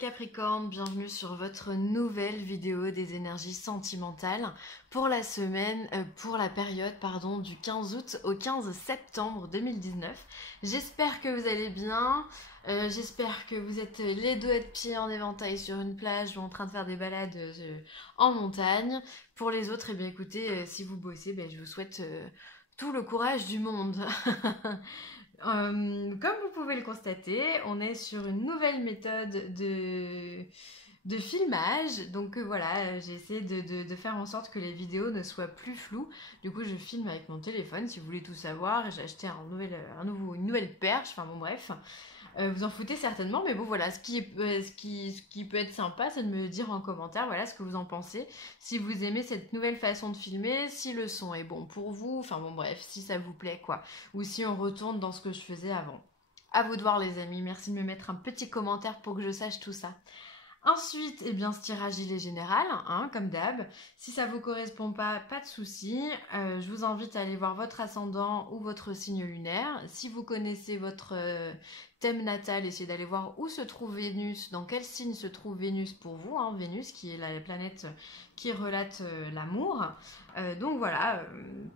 Capricornes, bienvenue sur votre nouvelle vidéo des énergies sentimentales pour la semaine, pour la période pardon, du 15 août au 15 septembre 2019. J'espère que vous allez bien, j'espère que vous êtes les doigts de pied en éventail sur une plage ou en train de faire des balades en montagne. Pour les autres, eh bien écoutez, si vous bossez, je vous souhaite tout le courage du monde. Comme vous pouvez le constater, on est sur une nouvelle méthode de filmage. Donc voilà, j'ai essayé de faire en sorte que les vidéos ne soient plus floues. Du coup, je filme avec mon téléphone si vous voulez tout savoir. J'ai acheté une nouvelle perche, enfin bon bref. Vous en foutez certainement, mais bon voilà, ce qui peut être sympa, c'est de me dire en commentaire voilà ce que vous en pensez, si vous aimez cette nouvelle façon de filmer, si le son est bon pour vous, enfin bon bref, si ça vous plaît quoi, ou si on retourne dans ce que je faisais avant. À vous de voir les amis, merci de me mettre un petit commentaire pour que je sache tout ça. Ensuite, eh bien, ce tirage il est général, hein, comme d'hab. Si ça vous correspond pas de souci. Je vous invite à aller voir votre ascendant ou votre signe lunaire. Si vous connaissez votre thème natal, essayez d'aller voir où se trouve Vénus, dans quel signe se trouve Vénus pour vous. Hein, Vénus qui est la planète qui relate l'amour. Donc voilà,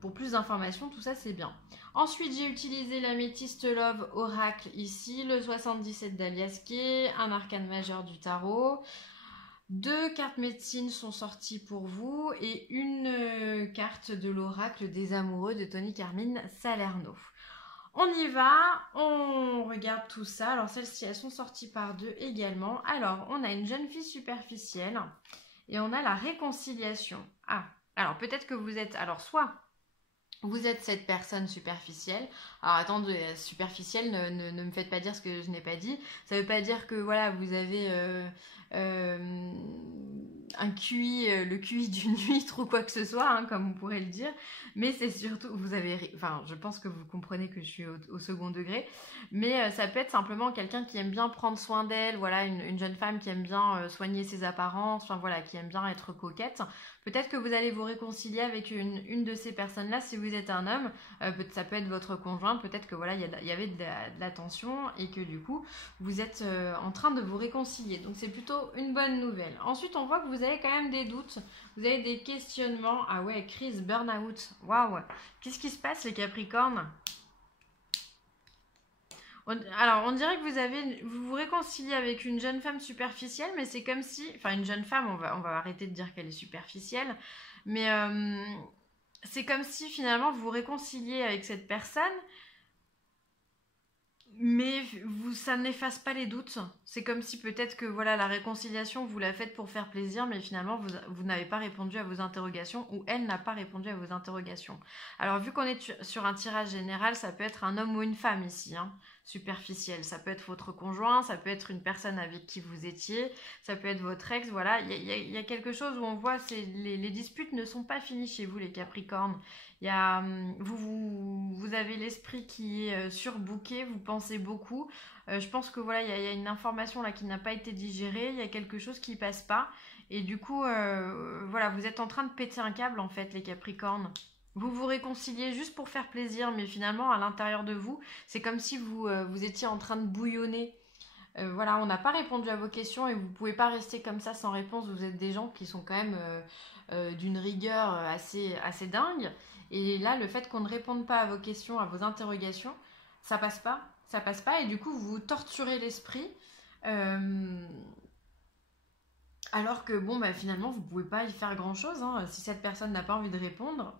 pour plus d'informations, tout ça c'est bien. Ensuite, j'ai utilisé l'améthyste Love Oracle ici, le 77 d'Aliasqué, un arcane majeur du tarot. 2 cartes médecine sont sorties pour vous et une carte de l'oracle des amoureux de Tony Carmine Salerno. On y va, on regarde tout ça. Alors celles-ci, elles sont sorties par 2 également. Alors, on a une jeune fille superficielle et on a la réconciliation. Ah, alors peut-être que vous êtes... Alors soit... vous êtes cette personne superficielle. Alors attendez, superficielle, ne me faites pas dire ce que je n'ai pas dit. Ça ne veut pas dire que voilà, vous avez un QI, le QI d'une huître ou quoi que ce soit, hein, comme on pourrait le dire. Mais c'est surtout, je pense que vous comprenez que je suis au second degré. Mais ça peut être simplement quelqu'un qui aime bien prendre soin d'elle, voilà, une jeune femme qui aime bien soigner ses apparences, enfin voilà, qui aime bien être coquette. Peut-être que vous allez vous réconcilier avec une de ces personnes-là si vous êtes un homme. Ça peut être votre conjoint. Peut-être que voilà, il y avait de la tension et que du coup, vous êtes en train de vous réconcilier. Donc c'est plutôt une bonne nouvelle. Ensuite, on voit que vous avez quand même des doutes. Vous avez des questionnements. Ah ouais, crise, burn-out. Waouh. Qu'est-ce qui se passe les Capricornes ? Alors, on dirait que vous vous réconciliez avec une jeune femme superficielle, mais c'est comme si... Enfin, une jeune femme, on va arrêter de dire qu'elle est superficielle, mais c'est comme si finalement vous vous réconciliez avec cette personne, mais ça n'efface pas les doutes. C'est comme si peut-être que voilà, la réconciliation, vous la faites pour faire plaisir, mais finalement, vous n'avez pas répondu à vos interrogations ou elle n'a pas répondu à vos interrogations. Alors, vu qu'on est sur un tirage général, ça peut être un homme ou une femme ici, hein, superficiel. Ça peut être votre conjoint, ça peut être une personne avec qui vous étiez, ça peut être votre ex, voilà. Il y a quelque chose où on voit, les disputes ne sont pas finies chez vous, les Capricornes. Il y a, vous avez l'esprit qui est surbooké, vous pensez beaucoup. Je pense que voilà, il y a une information là qui n'a pas été digérée, il y a quelque chose qui passe pas. Et du coup, voilà, vous êtes en train de péter un câble en fait, les Capricornes. Vous vous réconciliez juste pour faire plaisir, mais finalement, à l'intérieur de vous, c'est comme si vous étiez en train de bouillonner. Voilà, on n'a pas répondu à vos questions et vous ne pouvez pas rester comme ça sans réponse. Vous êtes des gens qui sont quand même d'une rigueur assez dingue. Et là, le fait qu'on ne réponde pas à vos questions, à vos interrogations, ça passe pas. Ça passe pas et du coup, vous torturez l'esprit. Alors que bon, finalement, vous ne pouvez pas y faire grand-chose. Hein. Si cette personne n'a pas envie de répondre,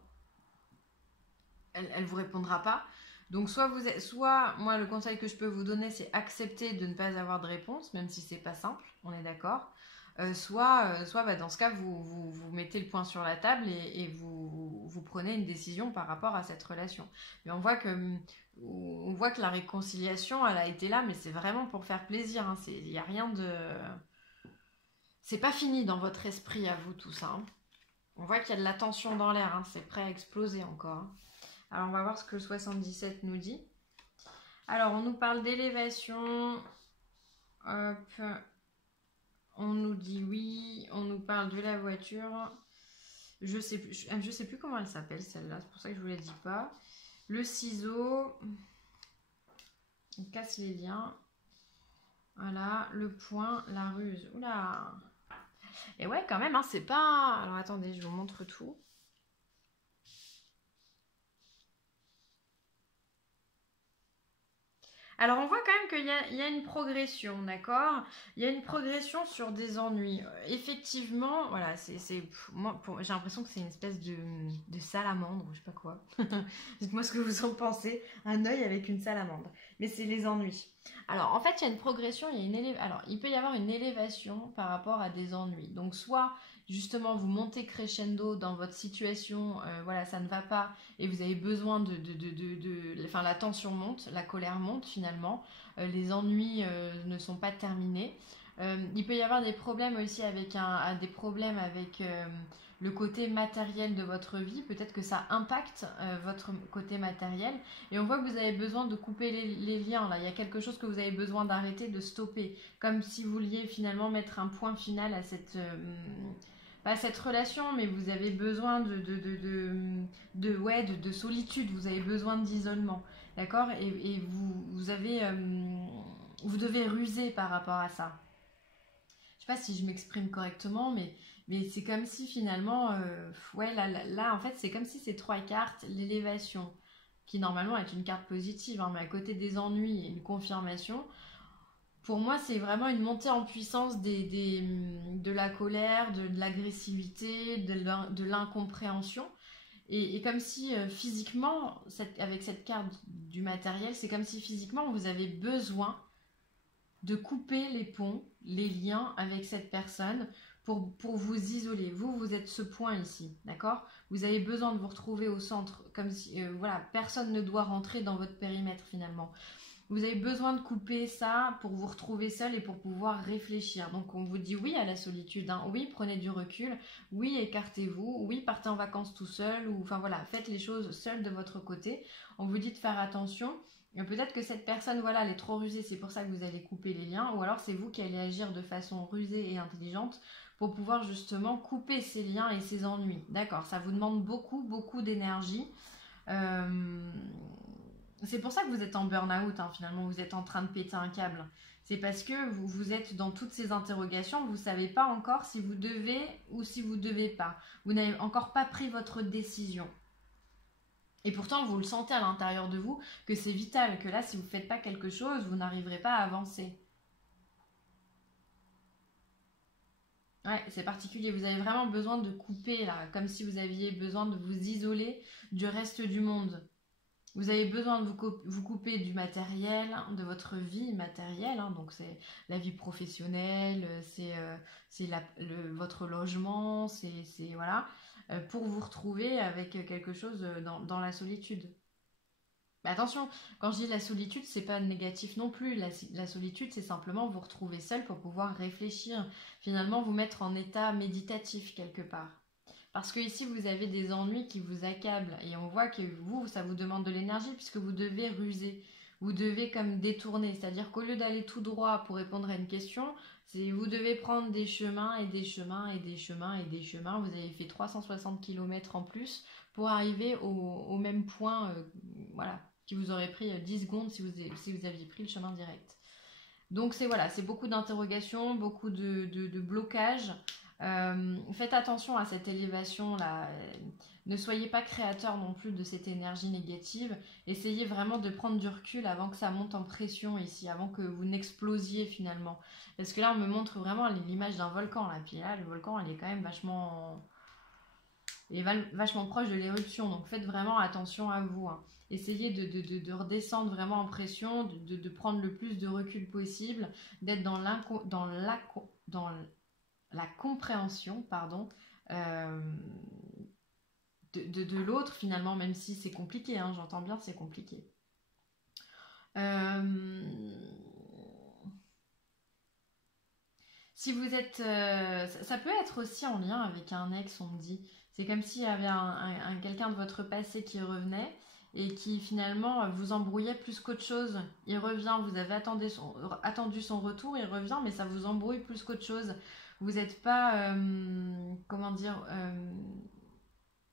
elle ne vous répondra pas. Donc soit moi le conseil que je peux vous donner c'est accepter de ne pas avoir de réponse, même si c'est pas simple, on est d'accord. Soit dans ce cas vous mettez le point sur la table et vous prenez une décision par rapport à cette relation. Mais on voit que la réconciliation elle a été là, mais c'est vraiment pour faire plaisir. Hein. Il n'y a rien de... C'est pas fini dans votre esprit à vous tout ça. Hein. On voit qu'il y a de la tension dans l'air, hein. C'est prêt à exploser encore. Hein. Alors, on va voir ce que le 77 nous dit. Alors, on nous parle d'élévation. Hop. On nous dit oui. On nous parle de la voiture. Je sais plus comment elle s'appelle, celle-là. C'est pour ça que je ne vous la dis pas. Le ciseau. On casse les liens. Voilà, le point, la ruse. Oula. Et ouais, quand même, hein, c'est pas... Alors attendez, je vous montre tout. Alors on voit quand même qu'il y a une progression, d'accord? Il y a une progression sur des ennuis. Effectivement, voilà, moi, j'ai l'impression que c'est une espèce de salamandre, ou je sais pas quoi. Dites-moi ce que vous en pensez. Un œil avec une salamandre. Mais c'est les ennuis. Alors en fait, il y a une progression, alors il peut y avoir une élévation par rapport à des ennuis. Donc soit justement vous montez crescendo dans votre situation, voilà, ça ne va pas et vous avez besoin enfin la tension monte, la colère monte finalement, les ennuis ne sont pas terminés. Il peut y avoir des problèmes aussi avec des problèmes avec le côté matériel de votre vie, peut-être que ça impacte votre côté matériel et on voit que vous avez besoin de couper les liens là, il y a quelque chose que vous avez besoin d'arrêter, de stopper, comme si vous vouliez finalement mettre un point final à pas cette relation, mais vous avez besoin de solitude, vous avez besoin d'isolement, d'accord, et vous devez ruser par rapport à ça. Je sais pas si je m'exprime correctement, mais c'est comme si finalement, ouais, là, en fait, c'est comme si ces trois cartes, l'élévation, qui normalement est une carte positive, hein, mais à côté des ennuis et une confirmation, pour moi, c'est vraiment une montée en puissance de la colère, de l'agressivité, de l'incompréhension. Et comme si physiquement, avec cette carte du matériel, c'est comme si physiquement vous avez besoin de couper les ponts, les liens avec cette personne pour vous isoler. Vous êtes ce point ici, d'accord? Vous avez besoin de vous retrouver au centre, comme si, voilà, personne ne doit rentrer dans votre périmètre finalement. Vous avez besoin de couper ça pour vous retrouver seul et pour pouvoir réfléchir. Donc on vous dit oui à la solitude, hein. Oui, prenez du recul, oui, écartez-vous, oui, partez en vacances tout seul, ou enfin voilà, faites les choses seul de votre côté. On vous dit de faire attention. Peut-être que cette personne, voilà, elle est trop rusée, c'est pour ça que vous allez couper les liens, ou alors c'est vous qui allez agir de façon rusée et intelligente pour pouvoir justement couper ces liens et ces ennuis. D'accord, ça vous demande beaucoup, beaucoup d'énergie. Euh, c'est pour ça que vous êtes en burn-out, hein, finalement, vous êtes en train de péter un câble. C'est parce que vous êtes dans toutes ces interrogations, vous ne savez pas encore si vous devez ou si vous ne devez pas. Vous n'avez encore pas pris votre décision. Et pourtant, vous le sentez à l'intérieur de vous que c'est vital, que là, si vous ne faites pas quelque chose, vous n'arriverez pas à avancer. Ouais, c'est particulier. Vous avez vraiment besoin de couper, là, comme si vous aviez besoin de vous isoler du reste du monde. Vous avez besoin de vous couper du matériel, hein, de votre vie matérielle, hein, donc c'est la vie professionnelle, c'est votre logement, voilà, pour vous retrouver avec quelque chose dans la solitude. Mais attention, quand je dis la solitude, c'est pas négatif non plus. La solitude, c'est simplement vous retrouver seul pour pouvoir réfléchir, finalement vous mettre en état méditatif quelque part. Parce que ici, vous avez des ennuis qui vous accablent et on voit que vous, ça vous demande de l'énergie puisque vous devez ruser. Vous devez comme détourner, c'est-à-dire qu'au lieu d'aller tout droit pour répondre à une question, vous devez prendre des chemins et des chemins et des chemins et des chemins. Vous avez fait 360 km en plus pour arriver au même point, voilà, qui vous aurait pris 10 secondes si vous aviez pris le chemin direct. Donc c'est voilà, c'est beaucoup d'interrogations, beaucoup de blocages. Faites attention à cette élévation là. Ne soyez pas créateur non plus de cette énergie négative. Essayez vraiment de prendre du recul avant que ça monte en pression ici, avant que vous n'explosiez finalement. Parce que là, on me montre vraiment l'image d'un volcan là. Puis là, le volcan, il est quand même vachement proche de l'éruption. Donc faites vraiment attention à vous, hein. Essayez de redescendre vraiment en pression, de prendre le plus de recul possible, d'être dans la compréhension, pardon, euh, de l'autre finalement, même si c'est compliqué, hein, j'entends bien, c'est compliqué. Euh, si vous êtes, ça peut être aussi en lien avec un ex, on me dit. C'est comme s'il y avait quelqu'un de votre passé qui revenait et qui finalement vous embrouillait plus qu'autre chose. Il revient, vous avez attendu son retour, il revient, mais ça vous embrouille plus qu'autre chose. Vous n'êtes pas, comment dire,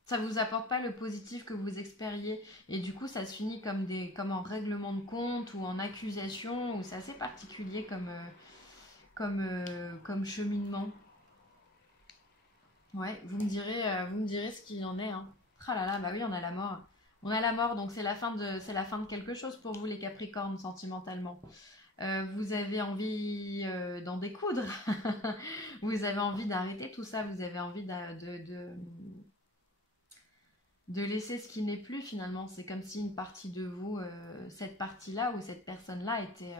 Ça vous apporte pas le positif que vous espériez. Et du coup, ça se finit comme en règlement de compte ou en accusation, ou c'est assez particulier comme cheminement. Ouais, vous me direz ce qu'il en est, hein. Ah là là, bah oui, on a la mort. On a la mort, donc c'est la fin de quelque chose pour vous, les Capricornes, sentimentalement. Vous avez envie d'en découdre. Vous avez envie d'arrêter tout ça. Vous avez envie de laisser ce qui n'est plus, finalement. C'est comme si une partie de vous, cette partie-là ou cette personne-là était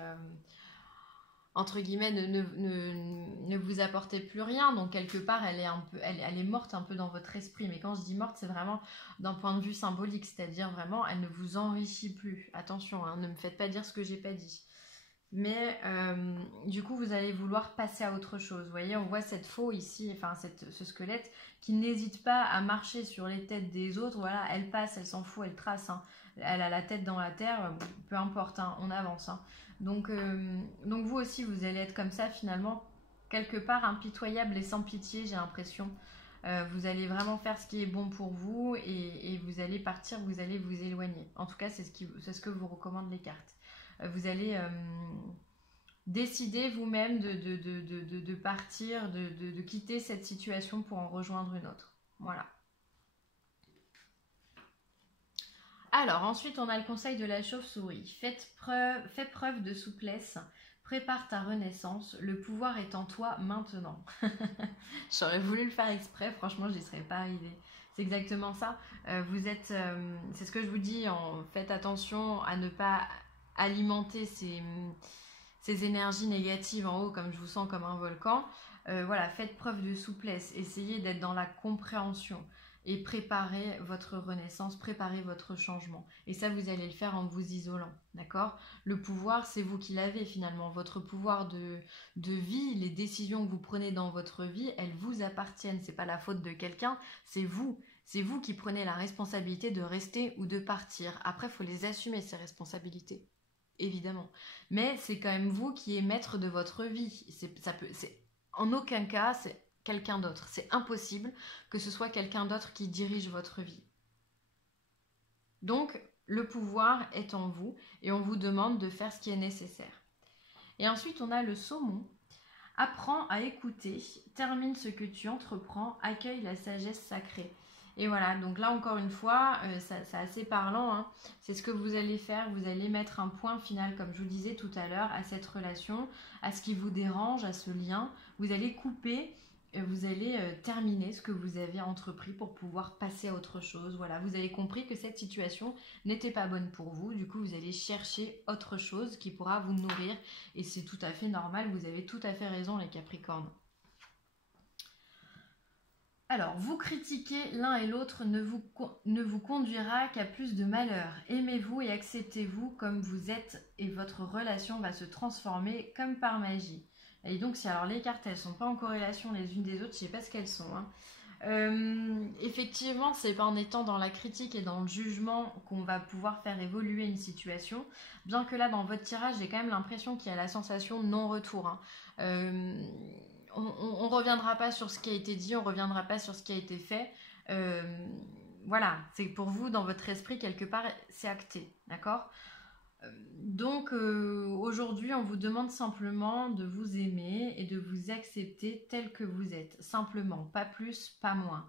entre guillemets, ne vous apportez plus rien. Donc, quelque part, elle est morte un peu dans votre esprit. Mais quand je dis morte, c'est vraiment d'un point de vue symbolique. C'est-à-dire vraiment, elle ne vous enrichit plus. Attention, hein, ne me faites pas dire ce que j'ai pas dit. Mais du coup, vous allez vouloir passer à autre chose. Vous voyez, on voit cette faux ici, enfin ce squelette qui n'hésite pas à marcher sur les têtes des autres. Voilà, elle passe, elle s'en fout, elle trace, hein. Elle a la tête dans la terre, peu importe, hein, on avance, hein. Donc vous aussi, vous allez être comme ça finalement, quelque part impitoyable et sans pitié, j'ai l'impression. Vous allez vraiment faire ce qui est bon pour vous et vous allez partir, vous allez vous éloigner. En tout cas, c'est ce que vous recommandent les cartes. Vous allez décider vous-même de partir, de quitter cette situation pour en rejoindre une autre. Voilà. Alors, ensuite, on a le conseil de la chauve-souris. Fais preuve de souplesse, prépare ta renaissance, le pouvoir est en toi maintenant. J'aurais voulu le faire exprès, franchement, j'y serais pas arrivée. C'est exactement ça. C'est ce que je vous dis, faites attention à ne pas alimenter ces énergies négatives en haut, comme je vous sens comme un volcan. Voilà, faites preuve de souplesse, essayez d'être dans la compréhension et préparez votre renaissance, préparez votre changement. Et ça, vous allez le faire en vous isolant, d'accord? Le pouvoir, c'est vous qui l'avez finalement. Votre pouvoir de vie, les décisions que vous prenez dans votre vie, elles vous appartiennent. C'est pas la faute de quelqu'un, c'est vous. C'est vous qui prenez la responsabilité de rester ou de partir. Après, il faut les assumer, ces responsabilités. Évidemment. Mais c'est quand même vous qui êtes maître de votre vie. En aucun cas, c'est quelqu'un d'autre. C'est impossible que ce soit quelqu'un d'autre qui dirige votre vie. Donc, le pouvoir est en vous et on vous demande de faire ce qui est nécessaire. Et ensuite, on a le saumon. Apprends à écouter, termine ce que tu entreprends, accueille la sagesse sacrée. Et voilà, donc là encore une fois, c'est assez parlant, hein. C'est ce que vous allez faire, vous allez mettre un point final, comme je vous disais tout à l'heure, à cette relation, à ce qui vous dérange, à ce lien. Vous allez couper, vous allez terminer ce que vous avez entrepris pour pouvoir passer à autre chose. Voilà, vous avez compris que cette situation n'était pas bonne pour vous, du coup vous allez chercher autre chose qui pourra vous nourrir et c'est tout à fait normal, vous avez tout à fait raison les Capricornes. Alors, vous critiquer l'un et l'autre ne vous conduira qu'à plus de malheur. Aimez-vous et acceptez-vous comme vous êtes et votre relation va se transformer comme par magie. Et donc, si alors les cartes, elles sont pas en corrélation les unes des autres, je sais pas ce qu'elles sont, hein. Effectivement, c'est pas en étant dans la critique et dans le jugement qu'on va pouvoir faire évoluer une situation. Bien que là, dans votre tirage, j'ai quand même l'impression qu'il y a la sensation de non-retour, hein. On reviendra pas sur ce qui a été dit, on reviendra pas sur ce qui a été fait. Voilà, c'est pour vous, dans votre esprit, quelque part, c'est acté, d'accord? Donc aujourd'hui, on vous demande simplement de vous aimer et de vous accepter tel que vous êtes. Simplement, pas plus, pas moins.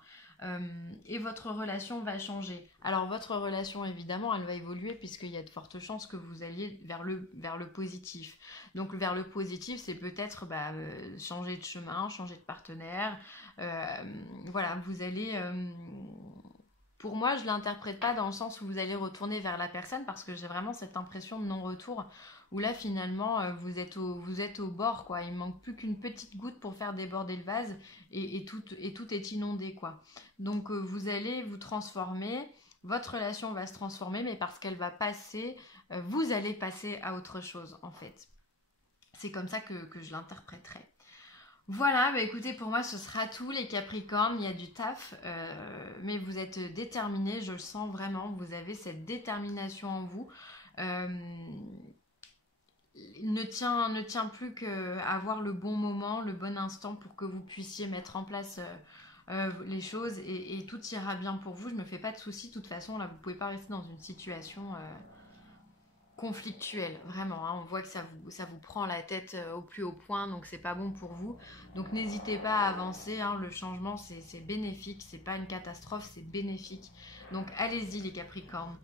Et votre relation va changer. Alors votre relation, évidemment, elle va évoluer puisqu'il y a de fortes chances que vous alliez vers le positif. Donc vers le positif, c'est peut-être changer de chemin, changer de partenaire. Voilà, vous allez... Pour moi, je ne l'interprète pas dans le sens où vous allez retourner vers la personne parce que j'ai vraiment cette impression de non-retour où là, finalement, vous êtes au bord, quoi. Il ne manque plus qu'une petite goutte pour faire déborder le vase et tout est inondé, quoi. Donc, vous allez vous transformer, votre relation va se transformer, mais parce qu'elle va passer, vous allez passer à autre chose, en fait. C'est comme ça que je l'interpréterai. Voilà, écoutez, pour moi ce sera tout les Capricornes, il y a du taf, mais vous êtes déterminés, je le sens vraiment, vous avez cette détermination en vous. Ne tient plus qu'à avoir le bon moment, le bon instant pour que vous puissiez mettre en place les choses et tout ira bien pour vous. Je me fais pas de soucis. De toute façon, là, vous pouvez pas rester dans une situation conflictuelle, vraiment. Hein. On voit que ça vous prend la tête au plus haut point, donc c'est pas bon pour vous. Donc n'hésitez pas à avancer. Hein. Le changement, c'est bénéfique. C'est pas une catastrophe, c'est bénéfique. Donc allez-y, les Capricornes.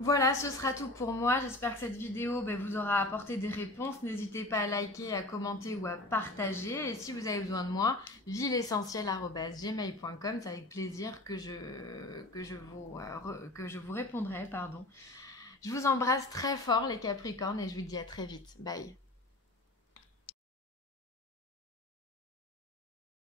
Voilà, ce sera tout pour moi. J'espère que cette vidéo vous aura apporté des réponses. N'hésitez pas à liker, à commenter ou à partager. Et si vous avez besoin de moi, vielessentielle@gmail.com. C'est avec plaisir que je vous répondrai. Pardon. Je vous embrasse très fort les Capricornes et je vous dis à très vite. Bye.